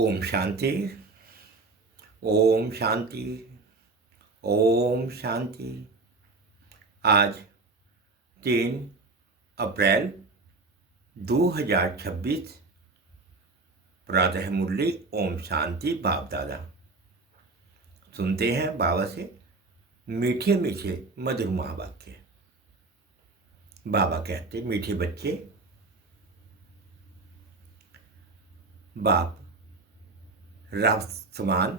ओम शांति। ओम शांति। ओम शांति। आज 3 अप्रैल 2026 प्रातः मुरली ओम शांति बाप दादा। सुनते हैं बाबा से मीठे मीठे मधुर महावाक्य। बाबा कहते, मीठे बच्चे, बाप रास्तमान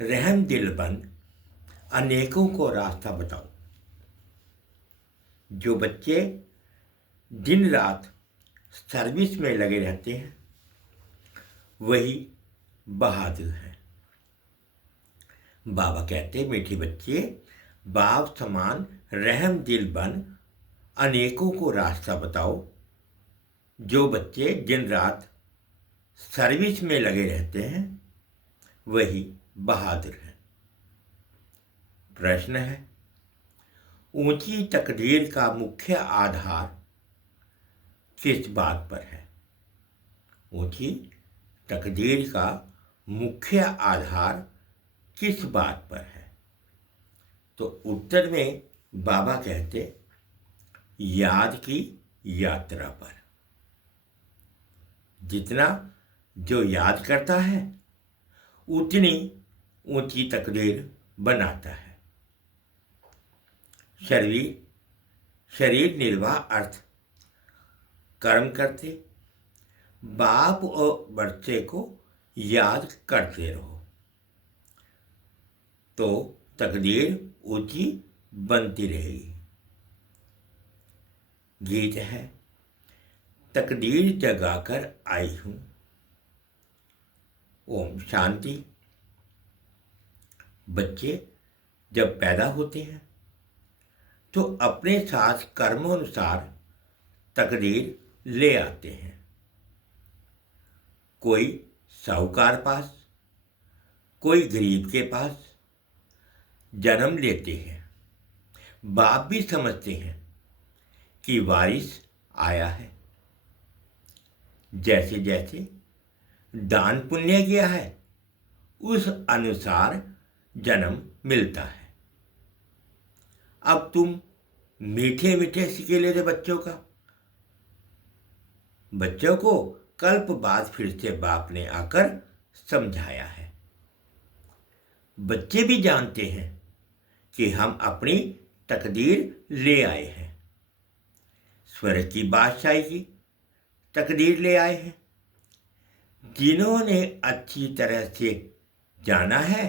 रहम दिल बन अनेकों को रास्ता बताओ। जो बच्चे दिन रात सर्विस में लगे रहते हैं वही बहादुर हैं। बाबा कहते, मीठे बच्चे, बाप समान रहम दिल बन अनेकों को रास्ता बताओ। जो बच्चे दिन रात सर्विस में लगे रहते हैं वही बहादुर हैं। प्रश्न है, ऊंची तकदीर का मुख्य आधार किस बात पर है? ऊंची तकदीर का मुख्य आधार किस बात पर है? तो उत्तर में बाबा कहते, याद की यात्रा पर। जितना जो याद करता है उतनी ऊंची तकदीर बनाता है। शरीर निर्वाह अर्थ कर्म करते, बाप और बच्चे को याद करते रहो तो तकदीर ऊंची बनती रहेगी। गीत है, तकदीर जगाकर आई हूं। ओम शांति। बच्चे जब पैदा होते हैं तो अपने साथ कर्मानुसार तकदीर ले आते हैं। कोई साहूकार पास, कोई गरीब के पास जन्म लेते हैं। बाप भी समझते हैं कि वारिस आया है। जैसे जैसे दान पुण्य किया है उस अनुसार जन्म मिलता है। अब तुम मीठे मीठे सिकेले थे बच्चों का। बच्चों को कल्प बाद फिर से बाप ने आकर समझाया है। बच्चे भी जानते हैं कि हम अपनी तकदीर ले आए हैं। स्वर्ग की बादशाही की तकदीर ले आए हैं। जिन्होंने अच्छी तरह से जाना है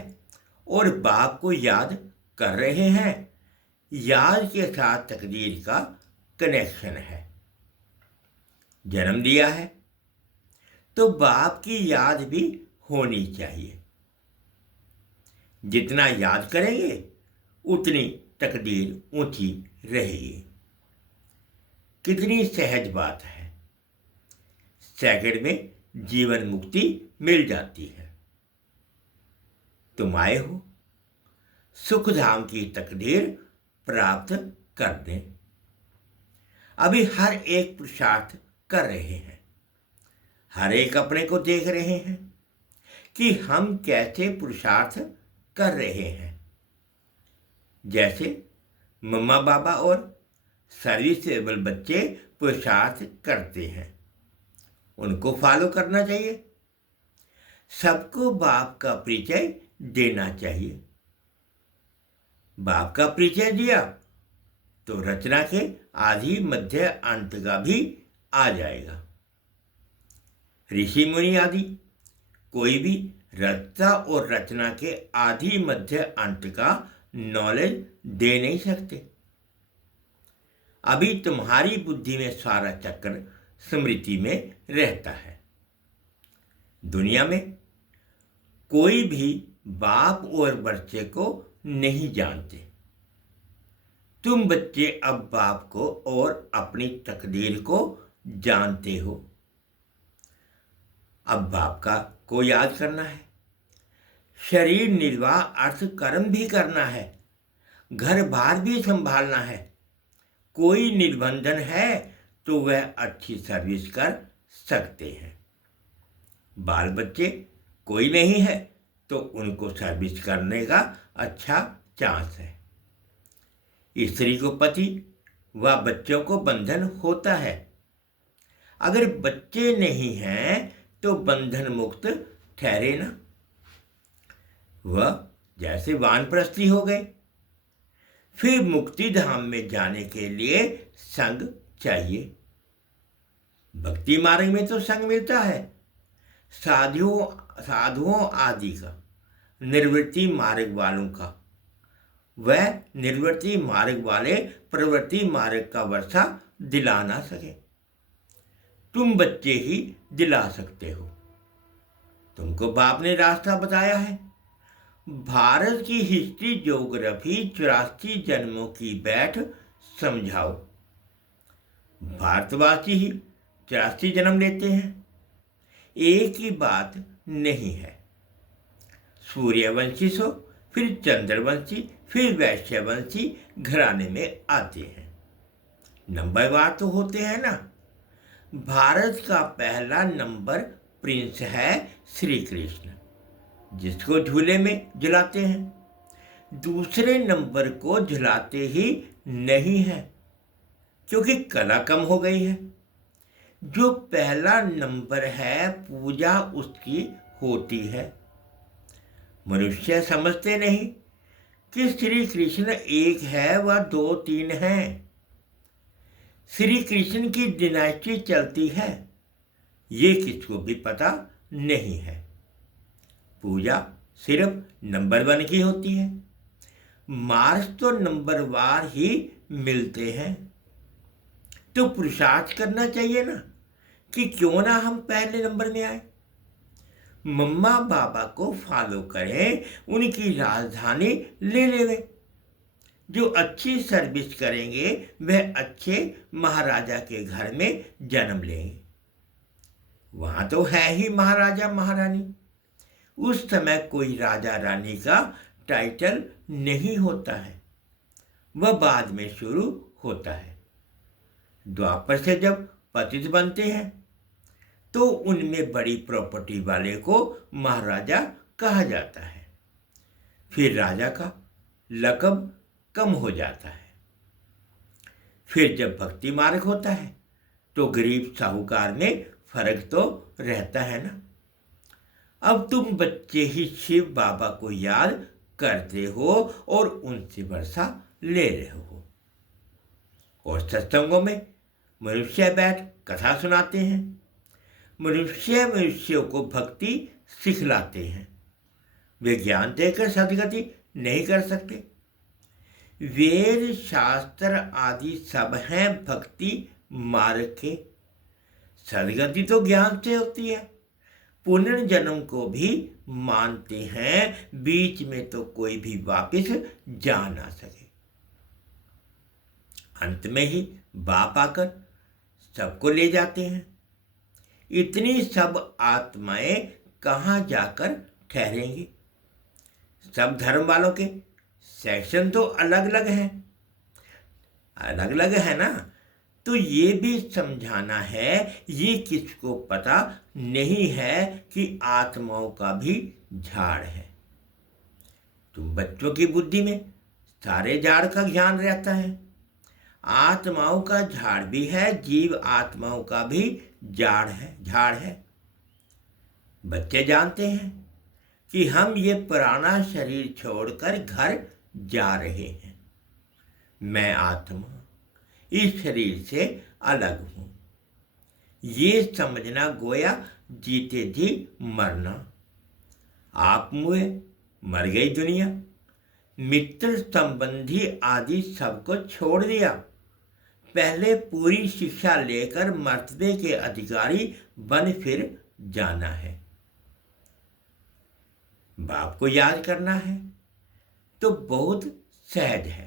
और बाप को याद कर रहे हैं, याद के साथ तकदीर का कनेक्शन है। जन्म दिया है तो बाप की याद भी होनी चाहिए। जितना याद करेंगे उतनी तकदीर ऊंची रहेगी। कितनी सहज बात है। सेकंड में जीवन मुक्ति मिल जाती है। तुम आए हो सुख धाम की तकदीर प्राप्त करने। अभी हर एक पुरुषार्थ कर रहे हैं। हर एक अपने को देख रहे हैं कि हम कैसे पुरुषार्थ कर रहे हैं। जैसे मम्मा बाबा और सर्विसेबल बच्चे पुरुषार्थ करते हैं, उनको फॉलो करना चाहिए। सबको बाप का परिचय देना चाहिए। बाप का परिचय दिया तो रचना के आदि मध्य अंत का भी आ जाएगा। ऋषि मुनि आदि कोई भी रचना और रचना के आदि मध्य अंत का नॉलेज दे नहीं सकते। अभी तुम्हारी बुद्धि में सारा चक्र स्मृति में रहता है। दुनिया में कोई भी बाप और बच्चे को नहीं जानते। तुम बच्चे अब बाप को और अपनी तकदीर को जानते हो। अब बाप का को याद करना है। शरीर निर्वाह अर्थ कर्म भी करना है। घर बार भी संभालना है। कोई निर्बंधन है तो वह अच्छी सर्विस कर सकते हैं। बाल बच्चे कोई नहीं है तो उनको सर्विस करने का अच्छा चांस है। स्त्री को पति व बच्चों को बंधन होता है। अगर बच्चे नहीं हैं तो बंधन मुक्त ठहरे ना। वह जैसे वानप्रस्थी हो गए। फिर मुक्ति धाम में जाने के लिए संग चाहिए। भक्ति मार्ग में तो संग मिलता है साधुओं आदि का, निर्वृत्ति मार्ग वालों का। वह निर्वृत्ति मार्ग वाले प्रवृत्ति मार्ग का वर्षा दिला ना सके। तुम बच्चे ही दिला सकते हो। तुमको बाप ने रास्ता बताया है। भारत की हिस्ट्री ज्योग्राफी 84 जन्मों की बैठ समझाओ। भारतवासी ही 84 जन्म लेते हैं, एक ही बात नहीं है। सूर्यवंशी हो, फिर चंद्रवंशी, फिर वैश्यवंशी घराने में आते हैं। नंबरवार तो होते हैं ना। भारत का पहला नंबर प्रिंस है श्री कृष्ण, जिसको झूले में झुलाते हैं। दूसरे नंबर को झुलाते ही नहीं है, क्योंकि कला कम हो गई है। जो पहला नंबर है पूजा उसकी होती है। मनुष्य समझते नहीं कि श्री कृष्ण एक है व 2-3 हैं। श्री कृष्ण की डिनास्टी चलती है, ये किसको भी पता नहीं है। पूजा सिर्फ नंबर 1 की होती है। मार्क्स तो नंबरवार ही मिलते हैं। तो पुरुषार्थ करना चाहिए ना कि क्यों ना हम पहले नंबर में आए। मम्मा बाबा को फॉलो करें, उनकी राजधानी ले लेवे। जो अच्छी सर्विस करेंगे वह अच्छे महाराजा के घर में जन्म लेंगे। वहां तो है ही महाराजा महारानी। उस समय कोई राजा रानी का टाइटल नहीं होता है, वह बाद में शुरू होता है। द्वापर से जब पतित बनते हैं तो उनमें बड़ी प्रॉपर्टी वाले को महाराजा कहा जाता है। फिर राजा का लक़ब कम हो जाता है। फिर जब भक्ति मार्ग होता है तो गरीब साहूकार में फर्क तो रहता है ना। अब तुम बच्चे ही शिव बाबा को याद करते हो और उनसे वर्षा ले रहे हो। और सत्संगों में मनुष्य बैठ कथा सुनाते हैं। मनुष्यों को भक्ति सिखलाते हैं। वे ज्ञान देकर सदगति नहीं कर सकते। वेद शास्त्र आदि सब हैं भक्ति मार्ग के। सदगति तो ज्ञान से होती है। पुनर्जन्म को भी मानते हैं, बीच में तो कोई भी वापस जा ना सके। अंत में ही बाप आकर सबको ले जाते हैं। इतनी सब आत्माएं कहाँ जाकर ठहरेंगी। सब धर्म वालों के सेक्शन तो अलग अलग है ना। तो ये भी समझाना है, ये किसको पता नहीं है कि आत्माओं का भी झाड़ है। तुम बच्चों की बुद्धि में सारे झाड़ का ज्ञान रहता है। आत्माओं का झाड़ भी है, जीव आत्माओं का भी झाड़ है। बच्चे जानते हैं कि हम ये पुराना शरीर छोड़कर घर जा रहे हैं। मैं आत्मा इस शरीर से अलग हूं। ये समझना गोया जीते जी मरना। आप मुए मर गई दुनिया। मित्र संबंधी आदि सबको छोड़ दिया। पहले पूरी शिक्षा लेकर मर्तबे के अधिकारी बन फिर जाना है। बाप को याद करना है तो बहुत सहज है।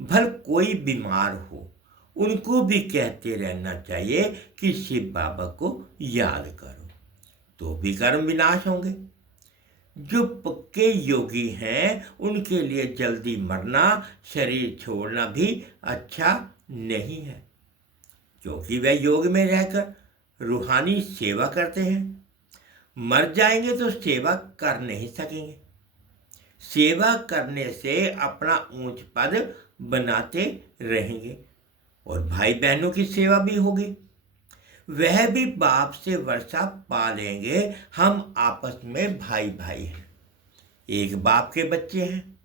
भल कोई बीमार हो उनको भी कहते रहना चाहिए कि शिव बाबा को याद करो, तो भी कर्म विनाश होंगे। जो पक्के योगी हैं उनके लिए जल्दी मरना, शरीर छोड़ना भी अच्छा नहीं है, क्योंकि वे योग में रहकर रूहानी सेवा करते हैं। मर जाएंगे तो सेवा कर नहीं सकेंगे। सेवा करने से अपना ऊंच पद बनाते रहेंगे और भाई बहनों की सेवा भी होगी। वह भी बाप से वर्षा पा लेंगे। हम आपस में भाई भाई हैं, एक बाप के बच्चे हैं।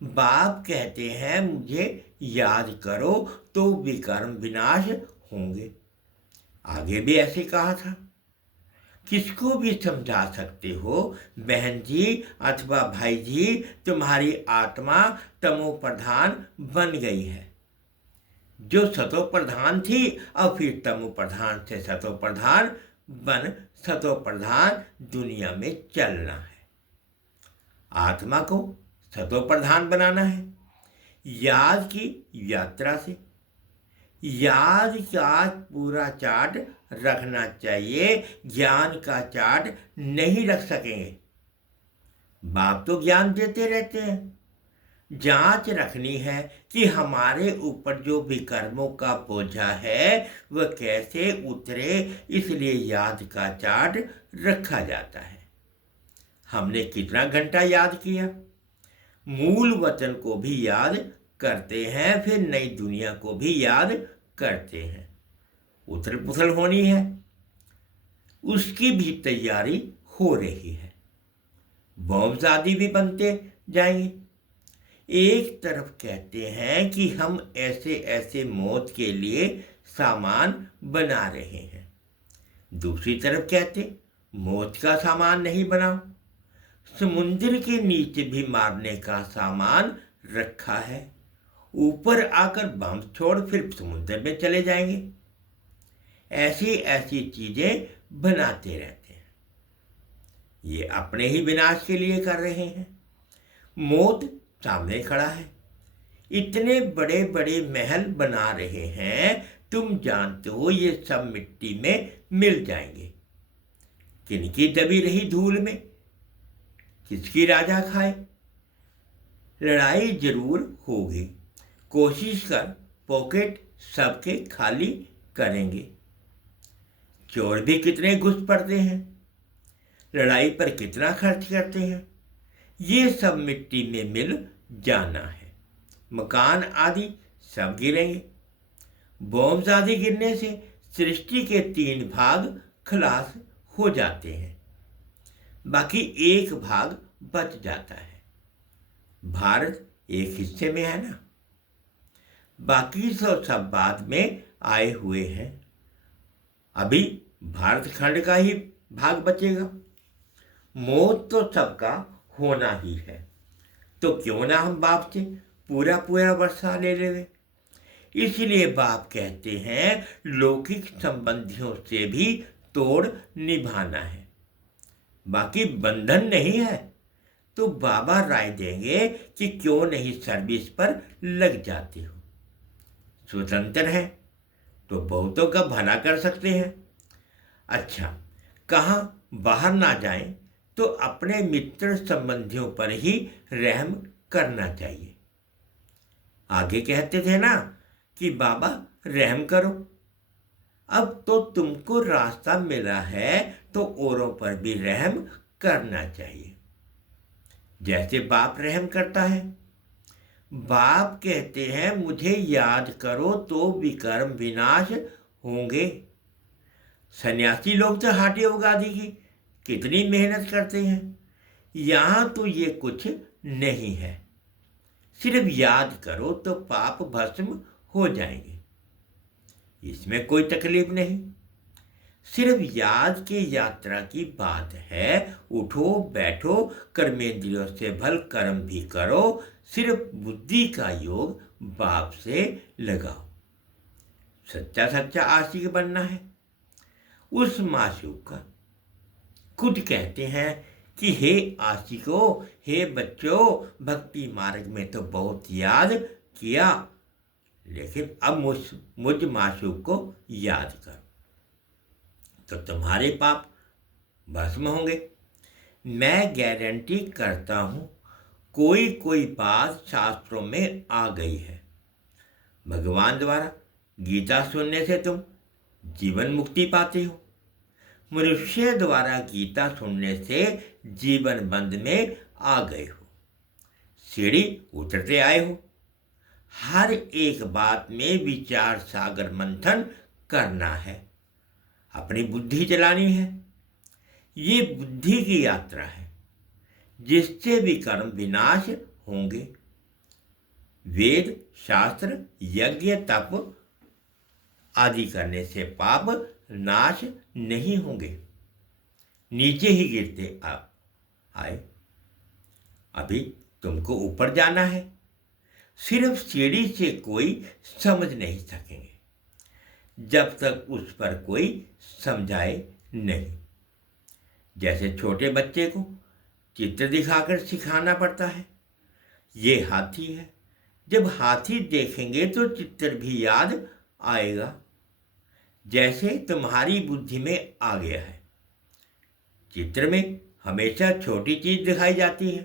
बाप कहते हैं मुझे याद करो तो विकर्म विनाश होंगे। आगे भी ऐसे कहा था। किसको भी समझा सकते हो बहन जी अथवा भाई जी, तुम्हारी आत्मा तमो प्रधान बन गई है। जो सतो प्रधान थी अब फिर तमो प्रधान से सतो प्रधान बन सतो प्रधान दुनिया में चलना है। आत्मा को सतो प्रधान बनाना है याद की यात्रा से। याद का पूरा चार्ट रखना चाहिए, ज्ञान का चार्ट नहीं रख सकेंगे। बाप तो ज्ञान देते रहते हैं। जांच रखनी है कि हमारे ऊपर जो विकर्मों का बोझा है वह कैसे उतरे, इसलिए याद का चार्ट रखा जाता है। हमने कितना घंटा याद किया, मूल वचन को भी याद करते हैं, फिर नई दुनिया को भी याद करते हैं। उथल पुथल होनी है, उसकी भी तैयारी हो रही है। बॉम्बज़ादी भी बनते जाएंगे। एक तरफ कहते हैं कि हम ऐसे ऐसे मौत के लिए सामान बना रहे हैं, दूसरी तरफ कहते मौत का सामान नहीं बनाओ। समुद्र के नीचे भी मारने का सामान रखा है, ऊपर आकर बम छोड़ फिर समुद्र में चले जाएंगे। ऐसी ऐसी चीजें बनाते रहते हैं, ये अपने ही विनाश के लिए कर रहे हैं। मौत सामने खड़ा है, इतने बड़े बड़े महल बना रहे हैं, तुम जानते हो ये सब मिट्टी में मिल जाएंगे। किनकी दबी रही धूल में किसकी राजा खाए। लड़ाई जरूर होगी, कोशिश कर पॉकेट सबके खाली करेंगे। चोर भी कितने घुस पड़ते हैं, लड़ाई पर कितना खर्च करते हैं। ये सब मिट्टी में मिल जाना है। मकान आदि सब गिरेंगे। बॉम्ब आदि गिरने से सृष्टि के 3 भाग खलास हो जाते हैं, बाकी 1 भाग बच जाता है। भारत एक हिस्से में है ना, बाकी सब बाद में आए हुए हैं। अभी भारत खंड का ही भाग बचेगा। मौत तो सबका होना ही है, तो क्यों ना हम बाप से पूरा पूरा वर्षा ले लेवे। इसलिए बाप कहते हैं लौकिक संबंधियों से भी तोड़ निभाना है, बाकी बंधन नहीं है। तो बाबा राय देंगे कि क्यों नहीं सर्विस पर लग जाते हो। स्वतंत्र है तो बहुतों का भला कर सकते हैं। अच्छा, कहाँ बाहर ना जाएं तो अपने मित्र संबंधियों पर ही रहम करना चाहिए। आगे कहते थे ना कि बाबा रहम करो। अब तो तुमको रास्ता मिला है तो औरों पर भी रहम करना चाहिए, जैसे बाप रहम करता है। बाप कहते हैं मुझे याद करो तो विकर्म विनाश होंगे। सन्यासी लोग तो हाटी उगादी की कितनी मेहनत करते हैं, यहाँ तो ये कुछ नहीं है। सिर्फ याद करो तो पाप भस्म हो जाएंगे, इसमें कोई तकलीफ नहीं। सिर्फ याद की यात्रा की बात है। उठो बैठो कर्मेंद्रियों से भल कर्म भी करो, सिर्फ बुद्धि का योग बाप से लगाओ। सच्चा सच्चा आशिक बनना है। उस मासूक का खुद कहते हैं कि हे आशिकों, हे बच्चों, भक्ति मार्ग में तो बहुत याद किया, लेकिन अब मुझ मासूक को याद कर तो तुम्हारे पाप भस्म होंगे। मैं गारंटी करता हूं कोई कोई बात शास्त्रों में आ गई है। भगवान द्वारा गीता सुनने से तुम जीवन मुक्ति पाते हो। मनुष्य द्वारा गीता सुनने से जीवन बंध में आ गए हो, सीढ़ी उतरते आए हो। हर एक बात में विचार सागर मंथन करना है, अपनी बुद्धि चलानी है। ये बुद्धि की यात्रा है जिससे भी कर्म विनाश होंगे। वेद शास्त्र यज्ञ तप आदि करने से पाप नाश नहीं होंगे, नीचे ही गिरते आए। अभी तुमको ऊपर जाना है, सिर्फ सीढ़ी से कोई समझ नहीं सकेंगे जब तक उस पर कोई समझाए नहीं। जैसे छोटे बच्चे को चित्र दिखाकर सिखाना पड़ता है। ये हाथी है, जब हाथी देखेंगे तो चित्र भी याद आएगा। जैसे तुम्हारी बुद्धि में आ गया है, चित्र में हमेशा छोटी चीज दिखाई जाती है।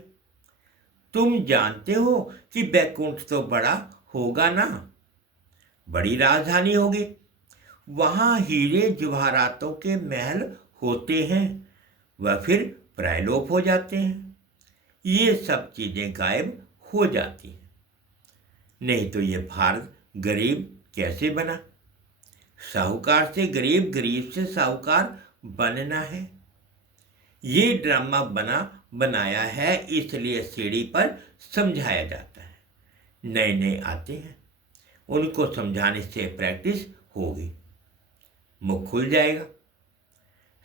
तुम जानते हो कि बैकुंठ तो बड़ा होगा ना, बड़ी राजधानी होगी, वहां हीरे जवाहरातों के महल होते हैं, वह फिर प्रायलोप हो जाते हैं। ये सब चीजें गायब हो जाती हैं। नहीं तो ये भारत गरीब कैसे बना? साहूकार से गरीब, गरीब से साहूकार बनना है। ये ड्रामा बनाया है, इसलिए सीढ़ी पर समझाया जाता है। नए नए आते हैं, उनको समझाने से प्रैक्टिस होगी, मुख खुल जाएगा।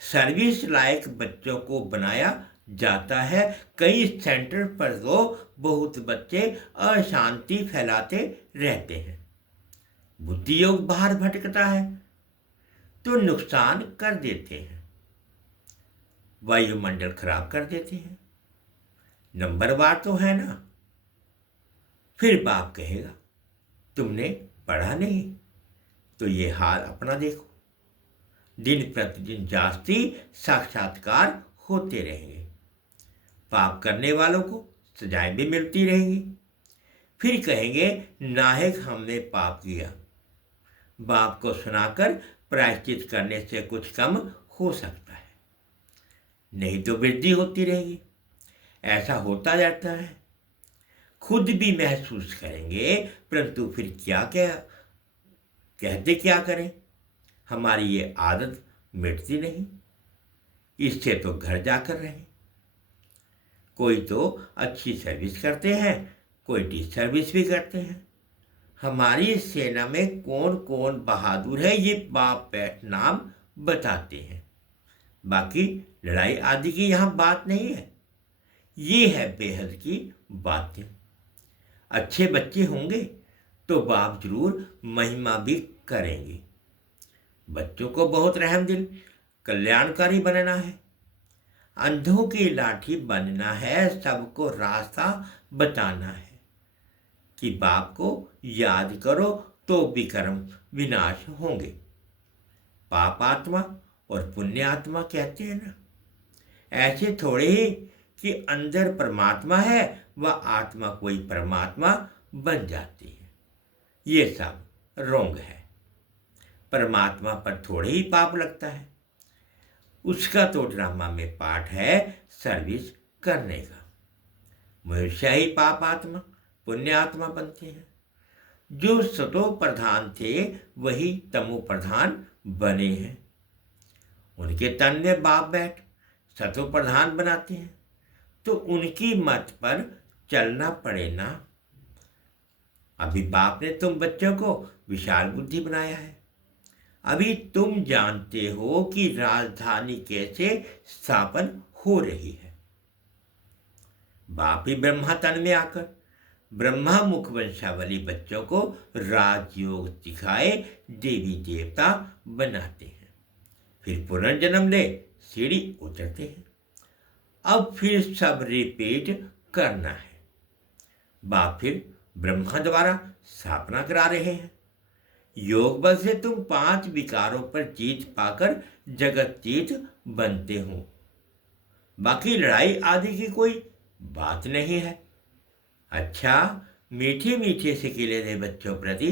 सर्विस लायक बच्चों को बनाया जाता है। कई सेंटर पर तो बहुत बच्चे अशांति फैलाते रहते हैं। बुद्धि योग बाहर भटकता है तो नुकसान कर देते हैं, वायुमंडल खराब कर देते हैं। नंबरवार तो है ना। फिर बाप कहेगा तुमने पढ़ा नहीं, तो ये हाल अपना देखो। दिन प्रतिदिन जास्ती साक्षात्कार होते रहेंगे, पाप करने वालों को सजाएं भी मिलती रहेंगी। फिर कहेंगे नाहक हमने पाप किया। बाप को सुनाकर प्रायश्चित करने से कुछ कम हो सकता है, नहीं तो वृद्धि होती रहेगी। ऐसा होता जाता है, खुद भी महसूस करेंगे, परंतु फिर क्या कहते क्या करें? हमारी ये आदत मिटती नहीं, इससे तो घर जाकर रहें। कोई तो अच्छी सर्विस करते हैं, कोई डिस सर्विस भी करते हैं। हमारी सेना में कौन कौन बहादुर है ये बाप बैठ नाम बताते हैं। बाकी लड़ाई आदि की यहाँ बात नहीं है, ये है बेहद की बातें। अच्छे बच्चे होंगे तो बाप जरूर महिमा भी करेंगे। बच्चों को बहुत रहम दिल कल्याणकारी बनना है, अंधों की लाठी बनना है, सबको रास्ता बताना है कि बाप को याद करो तो विकर्म विनाश होंगे। पाप आत्मा और पुण्य आत्मा कहते हैं ना, ऐसे थोड़े ही कि अंदर परमात्मा है वह आत्मा कोई परमात्मा बन जाती है। ये सब रोंग है। परमात्मा पर थोड़े ही पाप लगता है, उसका तो ड्रामा में पार्ट है सर्विस करने का। मनुष्य ही पाप आत्मा पुण्य आत्मा बनते हैं। जो सतो प्रधान थे वही तमो प्रधान बने हैं। उनके तन में बाप बैठ सतो प्रधान बनाते हैं, तो उनकी मत पर चलना पड़े ना। अभी बाप ने तुम बच्चों को विशाल बुद्धि बनाया है। अभी तुम जानते हो कि राजधानी कैसे स्थापन हो रही है। बाप ही ब्रह्मा तन में आकर ब्रह्मा मुख वंशावली बच्चों को राजयोग दिखाए देवी देवता बनाते हैं, फिर पुनर्जन्म ले सीढ़ी उतरते हैं। अब फिर सब रिपीट करना है। बाप फिर ब्रह्मा द्वारा स्थापना करा रहे हैं। योग बल से तुम 5 विकारों पर जीत पाकर जगततीत बनते हो। बाकी लड़ाई आदि की कोई बात नहीं है। अच्छा, मीठे मीठे से खिले बच्चों प्रति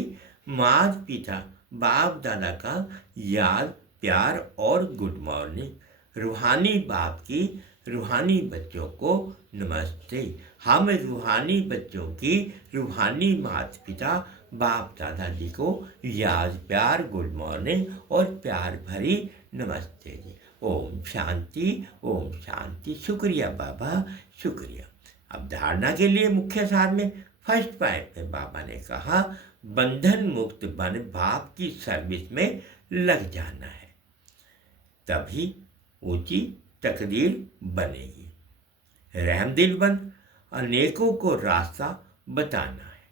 माता पिता बाप दादा का याद प्यार और गुड मॉर्निंग। रूहानी बाप की रूहानी बच्चों को नमस्ते। हम रूहानी बच्चों की रूहानी माता पिता बाप दादाजी को याद प्यार गुड मॉर्निंग और प्यार भरी नमस्ते जी। ओम शांति, ओम शांति। शुक्रिया बाबा, शुक्रिया। अब धारणा के लिए मुख्य सार में फर्स्ट पॉइंट में बाबा ने कहा, बंधन मुक्त बन बाप की सर्विस में लग जाना है, तभी ऊंची तकदीर बनेगी। रहमदिल बन अनेकों को रास्ता बताना है,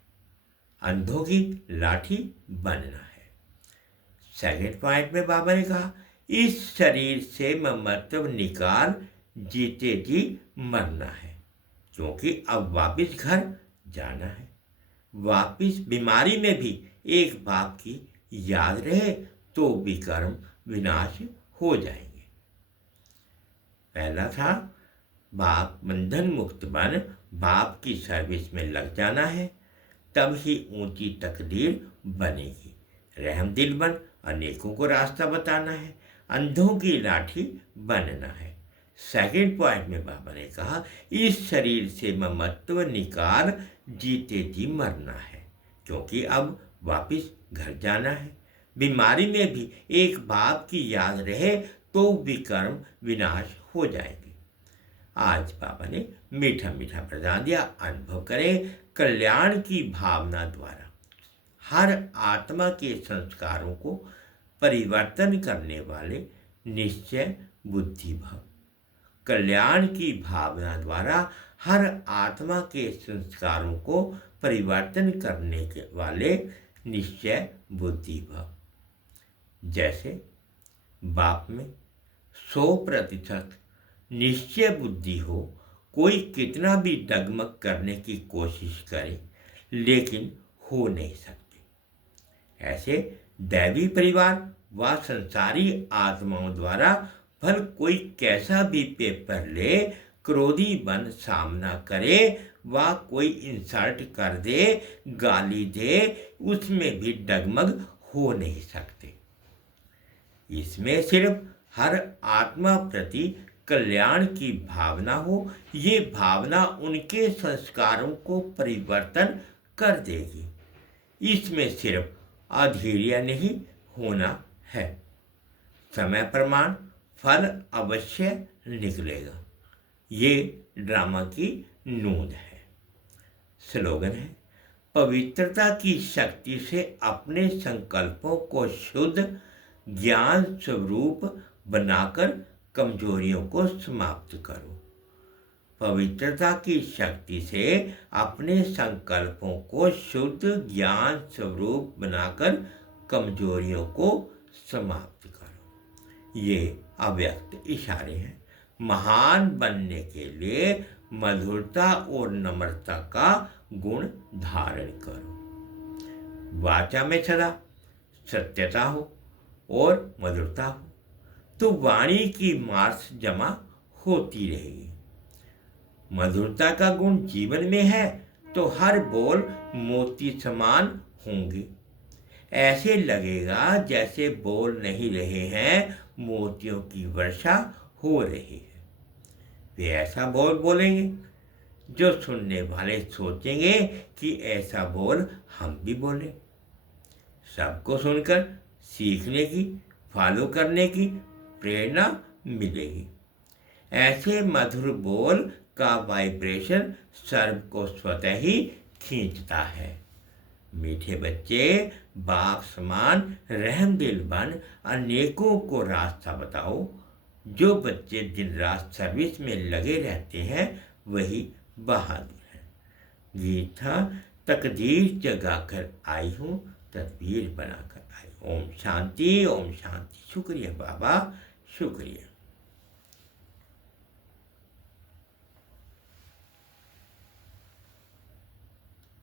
अंधों की लाठी बनना है। सेकंड पॉइंट में बाबा ने कहा, इस शरीर से ममत्व निकाल जीते जी मरना है, क्योंकि अब वापिस घर जाना है। वापिस बीमारी में भी एक बाप की याद रहे तो भी कर्म विनाश हो जाएंगे। पहला था बाप बंधन मुक्त बन बाप की सर्विस में लग जाना है, तब ही ऊंची तकदीर बनेगी। रहमदिल बन अनेकों को रास्ता बताना है, अंधों की लाठी बनना है। सेकंड पॉइंट में बाबा ने कहा, इस शरीर से ममत्व निकाल जीते जी मरना है, क्योंकि अब वापिस घर जाना है। बीमारी में भी एक बाप की याद रहे तो भी कर्म विनाश हो जाएंगे। आज बाबा ने मीठा मीठा प्रदान दिया। अनुभव करें, कल्याण की भावना द्वारा हर आत्मा के संस्कारों को परिवर्तन करने वाले निश्चय बुद्धि भव। कल्याण की भावना द्वारा हर आत्मा के संस्कारों को परिवर्तन करने के वाले निश्चय बुद्धि भव। जैसे बाप में 100% निश्चय बुद्धि हो, कोई कितना भी डगमग करने की कोशिश करे लेकिन हो नहीं सकते। ऐसे दैवी परिवार व संसारी आत्माओं द्वारा भल कोई कैसा भी पेपर ले, क्रोधी बन सामना करे व कोई इंसल्ट कर दे, गाली दे, उसमें भी डगमग हो नहीं सकते। इसमें सिर्फ हर आत्मा प्रति कल्याण की भावना हो, ये भावना उनके संस्कारों को परिवर्तन कर देगी। इसमें सिर्फ अधैर्य नहीं होना है, समय प्रमाण फल अवश्य निकलेगा। ये ड्रामा की नूंद है। स्लोगन है, पवित्रता की शक्ति से अपने संकल्पों को शुद्ध ज्ञान स्वरूप बनाकर कमजोरियों को समाप्त करो। पवित्रता की शक्ति से अपने संकल्पों को शुद्ध ज्ञान स्वरूप बनाकर कमजोरियों को समाप्त करो। ये अव्यक्त इशारे हैं। महान बनने के लिए मधुरता और नम्रता का गुण धारण करो। वाचा में सदा सत्यता हो और मधुरता हो तो वाणी की मार्स जमा होती रहेगी। मधुरता का गुण जीवन में है तो हर बोल मोती समान होंगे। ऐसे लगेगा जैसे बोल नहीं रहे हैं, मोतियों की वर्षा हो रही है। वे ऐसा बोल बोलेंगे जो सुनने वाले सोचेंगे कि ऐसा बोल हम भी बोले। सबको सुनकर सीखने की, फॉलो करने की प्रेरणा मिलेगी। ऐसे मधुर बोल का वाइब्रेशन सर्व को स्वतः ही खींचता है। मीठे बच्चे बाप समान रहमदिल बन अनेकों को रास्ता बताओ। जो बच्चे दिन रात सर्विस में लगे रहते हैं वही बहादुर हैं। गीत था, तकदीर जगाकर आई हूँ, तदबीर बनाकर आई। ओम शांति, ओम शांति। शुक्रिया बाबा, शुक्रिया।